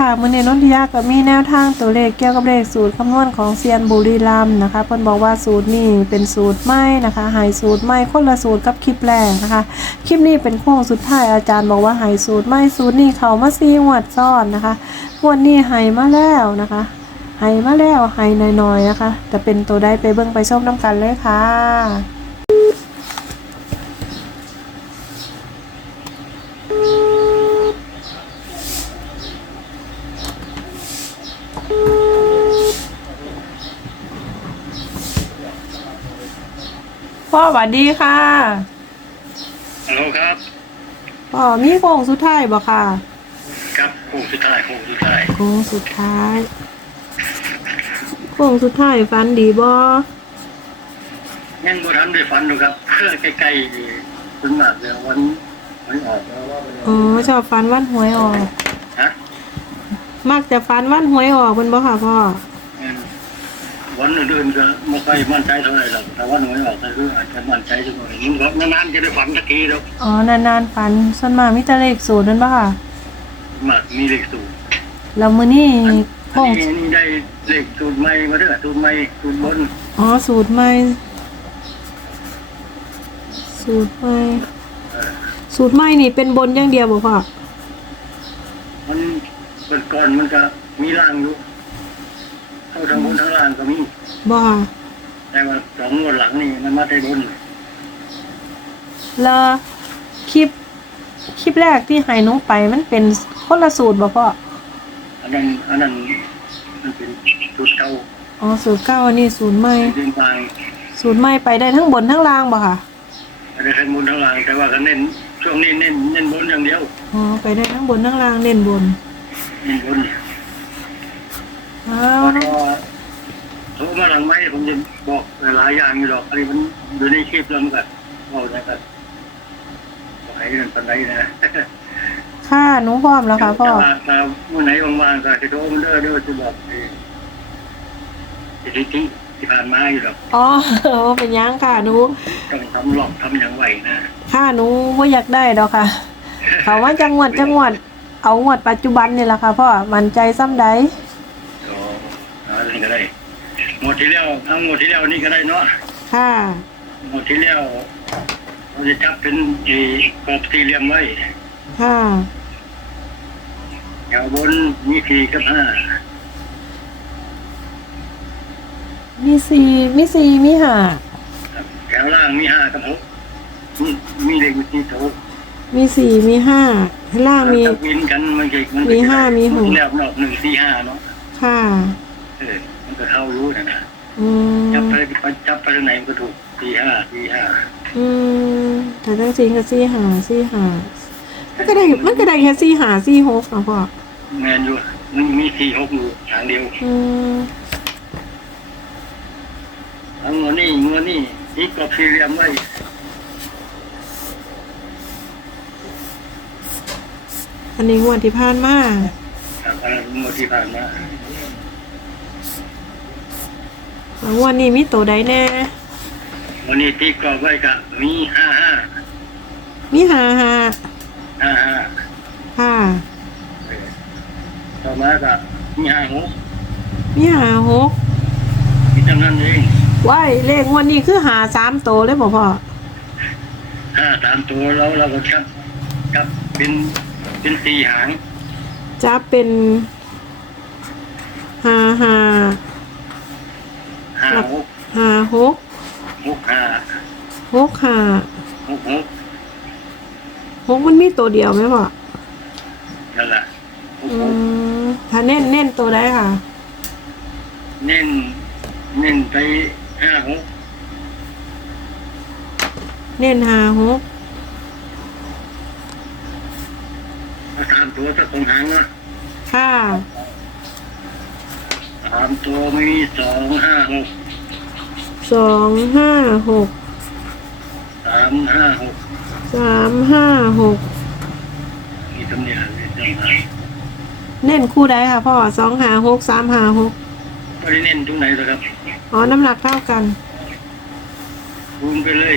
ค่ะมื้อนี้นนทิยาก็มีแนวทางตัวเลขเกี่ยวกับเลขสูตรคำนวณของเซียนบุรีรัมนะคะเพิ่นบอกว่าสูตรนี้เป็นสูตรใหม่นะคะหายสูตรใหม่คนละสูตรกับคลิปแรกนะคะ คลิปนี้เป็นโค้งสุดท้ายอาจารย์บอกว่าหายสูตรใหม่สูตรนี้เขามาซีงวดซ้อนนะคะวดนี้หายมาแล้วนะคะหายมาแล้วหายน้อยๆนะคะจะเป็นตัวใดไปเบิ่งไปชมน้ำกันเลยค่ะ พ่อสวัสดีค่ะ ฮัลโหลครับ พ่อมีโค้งสุดท้ายบ่ค่ะครับโค้งสุดท้ายโค้งสุดท้ายโค้งสุดท้ายโค้งสุดท้ายฟันดีบ่ยังบ่ทันได้ฝันหรอกครับเพื่อใกล้ๆคุณมากเลยวันวันออกแล้วว่าไปอ๋อชอบฟันวันหวยออก ฮะมักจะฟันวันหวยออกเป็นบ่ค่ะพ่ออืม วันอื่นๆก็ไม่ค่อยมั่นใจเท่าไหร่หรอกแต่วันหวยออกก็คืออาจจะมั่นใจสักหน่อยมันก็นานๆจะได้ฝันสักทีแล้วอ๋อนานๆฟันส่วนมากมีแต่เลขศูนย์นั่นบ่ค่ะมากมีเลขสูตรแล้วมื้อนี้อันโค้งนี้นี่ได้เลขสูตรใหม่มาด้วยสูตรใหม่สูตรบนอ๋อสูตรใหม่สูตรใหม่เออสูตรใหม่นี่เป็นบนอย่างเดียวบ่พ่อมันเป็นก่อนมันก็มีร่างอยู่เข้าทั้งบนทั้ง ล่างก็มีบ่ค่ะแต่ว่าสองงวดหลังนี่มันมาได้บนแล้วคลิปคลิปแรกที่ให้หนูไปมันเป็นคนละสูตรบ่พ่ออันนั้นอันนั้นมันเป็นชุดเก่าอ๋อสูตรเก้าอันนี้สูตรใหม่เดินทางสูตรใหม่ไปได้ทั้งบนทั้งล่างบ่ค่ะไม่ได้ทั้งบนทั้งล่างแต่ว่าก็เน้นช่วงนี้เน้นเน้นบนอย่างเดียวอ๋อไปได้ทั้งบนทั้งล่างเน้นบนเน้นบนอ้าว แล้วก็โทรมาหลังไม่ผมจะบอกหลายอย่างอยู่หรอกอันนี้มันอยู่ในคลิปแล้วมันก็บอกได้ก็บอกให้เรื่องปันไดนะค่ะหนูพร้อมแล้วค่ะพ่อแต่ว่าถ้าเมื่อไหนว่างๆก็จะโทรมาเด้อเด้อจะบอกเองที่ที่ที่ผ่านมาอยู่หรอกอ๋อเป็นหยังค่ะหนูต้องทำหลอกทำอย่างไหวนะค่ะหนูบ่อยากได้ดอกค่ะเขาว่าจังหวัดจังหวัดเอางวดปัจจุบันนี่แหละค่ะพ่อมันใจซ้ำใด อ๋ออะไรก็ได้ หมดที่แล้วทั้งหมดที่แล้วนี่ก็ได้เนาะค่ะหมดที่แล้วเราจะจับเป็นไอ้กรอบสี่เหลี่ยมไว้ค่ะแถวบนมีสี่กับห้ามีสี่มีสี่มีห้าครับแถวล่างมีห้ากับหกมีมีเลขมีสี่กับหกมีสี่มีห้าข้างล่างมี ถ้วินกันมันจะมันมีห้ามีหก แล้วนอกหนึ่งสี่ห้าเนาะค่ะ เออมันก็เข้ารู้นะนะอืมจับไปจับไปทางไหนมันก็ถูกสี่ห้าสี่ห้าอืมแต่ทั้งสี่ก็สี่ห้าสี่ห้ามันก็ได้มันก็ได้แค่สี่ห้าสี่หกเนาะพ่อแมนอยู่มันมีสี่หกอยู่ทางเดียวอืมเอาเงินนี่เงินนี่นี่กรอบสี่เหลี่ยมไว้อันนี้งวดที่ผ่านมาครับอันนั้นงวดที่ผ่านมา แล้ว งวดนี้มีตัวใดแน่ วันนี้ที่กรอบไว้ก็มีห้าห้ามีห้าห้าห้าห้าค่ะ ต่อมาก็มีห้าหกมีห้าหกมีจำนั้นเองว้ายเลขงวดนี้คือหาสามตัวเลยบ่พ่อห้าสามตัวแล้วเราก็จับจับเป็นเป็นสี่หางจะเป็นห้าห้า ห้าหกห้าหกหกห้าหกห้าหกหกหกมันมีตัวเดียวไหมพ่อนั่นแหละหกอืหกมถ้าเน้นเน้นตัวใดค่ะ เน้นเน้นไปห้าหกเน้นห้าหกสามตัวสักสองหางนะค่ะสามตัวมีสองห้าหก สองห้าหกสามห้าหกสามห้าหกมีตำเนียนมีจังหวะเน้นคู่ใดค่ะพ่อสองห้าหกสามห้าหกไม่ได้เน้นตรงไหนหรอกครับอ๋อน้ำหนักเท่ากัน คูณไปเลย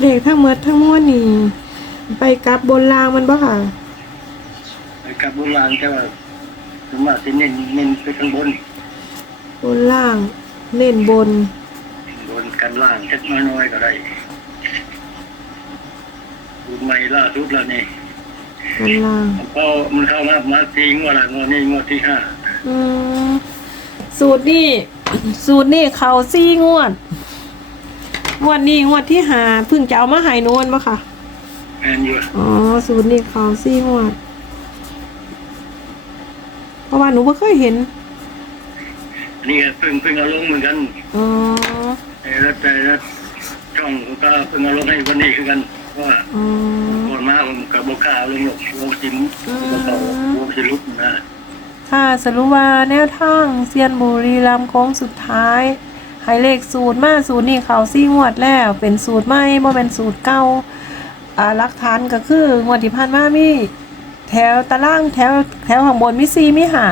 เลขทั้งหมดทั้งมวลนี่ ไปกลับบนรางมันบ่ค่ะ ไปกับโบราณแต่ว่า สมมติเน้นเน้นไปข้างบนบนล่าง เน้นบน บนกันล่างสักน้อยๆก็ได้ดูใหม่ล่าสุดแล้วนี่บนล่างก็มันเข้ามามาทีงวดละงวดนี้งวดที่ห้าอืมสูตรนี่สูตรนี่เขาซี่งวดงวดนี้งวดที่หาเพิ่งจะเอามาใหายนวลปะค่ะแอนอยู่อ๋อสูตรนี่เขาซี่งวดเพ ราะว่าหนูไม่เคยเห็นอันนี่เพิ่งเพิ่งเอาลงเหมือนกันอ๋อแต่ละแต่ละช่องก็เพิ่งเอาลงให้วันนี้คือกันเพราะว่าอ๋อก่อนมาผมกับโบกล้าเอาลงหรอกโบจิ้มโบเขาโบสิลุกนะค่ะสรุปว่าแนวทางเซียนบุรีรัมย์โค้งสุดท้ายให้เลขสูตรมาสูตรนี่เขาซี่งวดแล้ว เป็นสูตรใหม่บ่เป็นสูตรเก่าอ่าหลักฐานก็คืองวดที่ผ่านมามี แถวตารางแถวแถวข้างบนมีสี่มีหา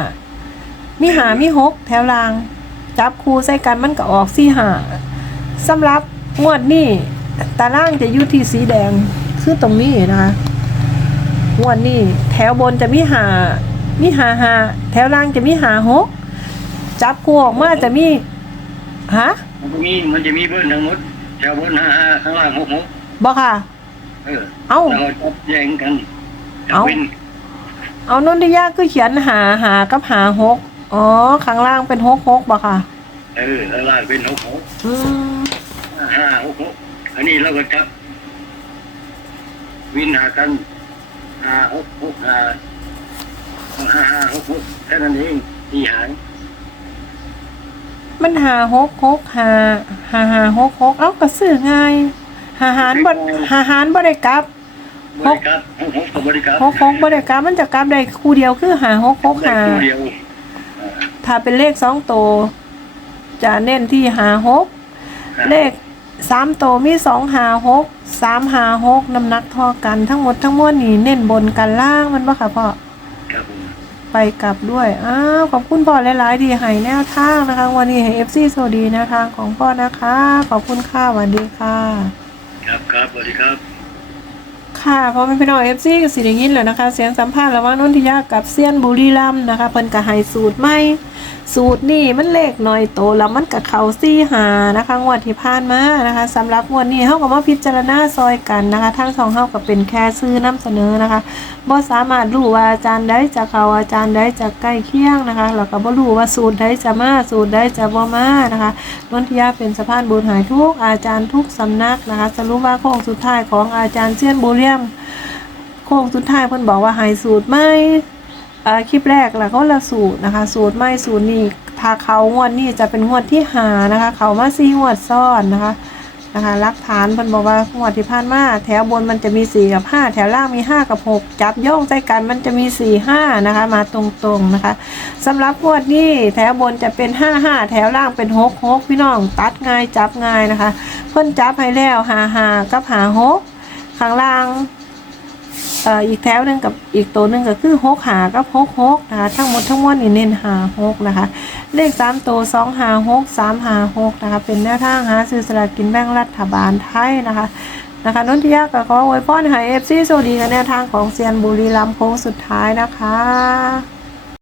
มีหามีหกแถวล่าง จับคู่ใส่กันมันก็ออกสี่หาสำหรับงวดนี้ตารางจะอยู่ที่สีแดงคือตรงนี้นะคะงวดนี้แถวบนจะมีหามีหาหาแถวล่างจะมีหาหกจับคู่ออกมาจะมีฮะมันจะมีมันจะมีเบิ้ลทั้งหมดแถวบนห้าห้าข้างล่างหกหกบอกค่ะ เออ เอ้าแล้วก็จับแย่งกันเอ้าวิน เอานนทิยาคือเขียนหาหากับหาหกอ๋อข้างล่างเป็นหกหกบอกค่ะ เออแล้วล่างเป็นหกหกอืมห้าห้าหกหกอันนี้เราก็จับ วินหากันห้าหกหกห้าห้าห้าหกหกแค่นั้นเองที่หางมันหาหกหกหาหาหาหกหกเอ้าก็ซื้อง่ายหาหารบ่หาหารบ่ได้กลับ บริการหกหกกับบริการหกหกบ่ได้กลับมันจะกลับได้คู่เดียวคือหาหกหกหาคู่เดียวถ้าเป็นเลขสองตัวจะเน้นที่หาหกเลขสามตัวมีสองหาหกสามหาหกน้ำหนักเท่อกันทั้งหมดทั้งมวลนี่เน้นบนกันล่างมันบ่ค่ะพ่อไปกลับด้วย อ้าว ขอบคุณพ่อหลาย ๆ ดีให้แนวทางนะคะ วันนี้ให้เอฟซีสวัสดีแนวทางของพ่อนะคะ ขอบคุณค่ะสวัสดีค่ะ ครับครับสวัสดีครับ ค่ะพอเป็นพี่น้องเอฟซีกับสิริยินแล้วนะคะ เสียงสัมภาษณ์ระหว่างนนทิยากับเซียนบุรีรัมนะคะเพิ่นกับไฮสูตรใหม่ สูตรนี่มันเลขหน่อยโตแล้วมันกับเขาซี่หานะคะงวดที่ผ่านมานะคะสำหรับงวดนี้เฮาก็มาพิจารณาซอยกันนะคะทั้งสองเฮาก็เป็นแค่ซื้อนำเสนอนะคะบ่สามารถรู้ว่าอาจารย์ใดจะเขาอาจารย์ใดจะใกล้เคียงนะคะแล้วก็บ่รู้ว่าสูตรใดจะมาสูตรใดจะบ่มานะคะนนทิยาเป็นสะพานบุญหายทุกอาจารย์ทุกสำนักนะคะสรุปว่าโค้งสุดท้ายของอาจารย์เซียนบุรีรัมโค้งสุดท้ายเพิ่นบอกว่าหายสูตรไม่ คลิปแรกแล้วก็ละสูตรนะคะ สูตรไม่สูตรนี้ถ้าเขางวดนี้จะเป็นงวดที่หานะคะ เขามาซีงวดซ้อนนะคะนะคะรักฐานเพิ่นบอกว่างวดที่ผ่านมาแถวบนมันจะมีสี่กับห้าแถวล่างมีห้ากับหกจับโย่งใจกันมันจะมีสี่ห้านะคะ มาตรงๆนะคะสำหรับงวดนี้แถวบนจะเป็นห้าห้าแถวล่างเป็นหกหกพี่น้องตัดง่ายจับง่ายนะคะ เพิ่นจับให้แล้วหาหากับหาหกข้างล่าง อ่ออีกแถวหนึ่งกับอีกตัวหนึ่งก็คือหกหากับหกหกนะคะทั้งหมดทั้งมวลนี่เน้นหาหกนะคะ เลขสามตัวสองหาหกสามหาหกนะคะ เป็นแนวทางหาซื้อสลากกินแบ่งรัฐบาลไทยนะคะนะคะนนทิยาก็ขอไวยพรให้เอฟซีโซดีกับแนวทางของเซียนบุรีรัมย์โค้งสุดท้ายนะคะ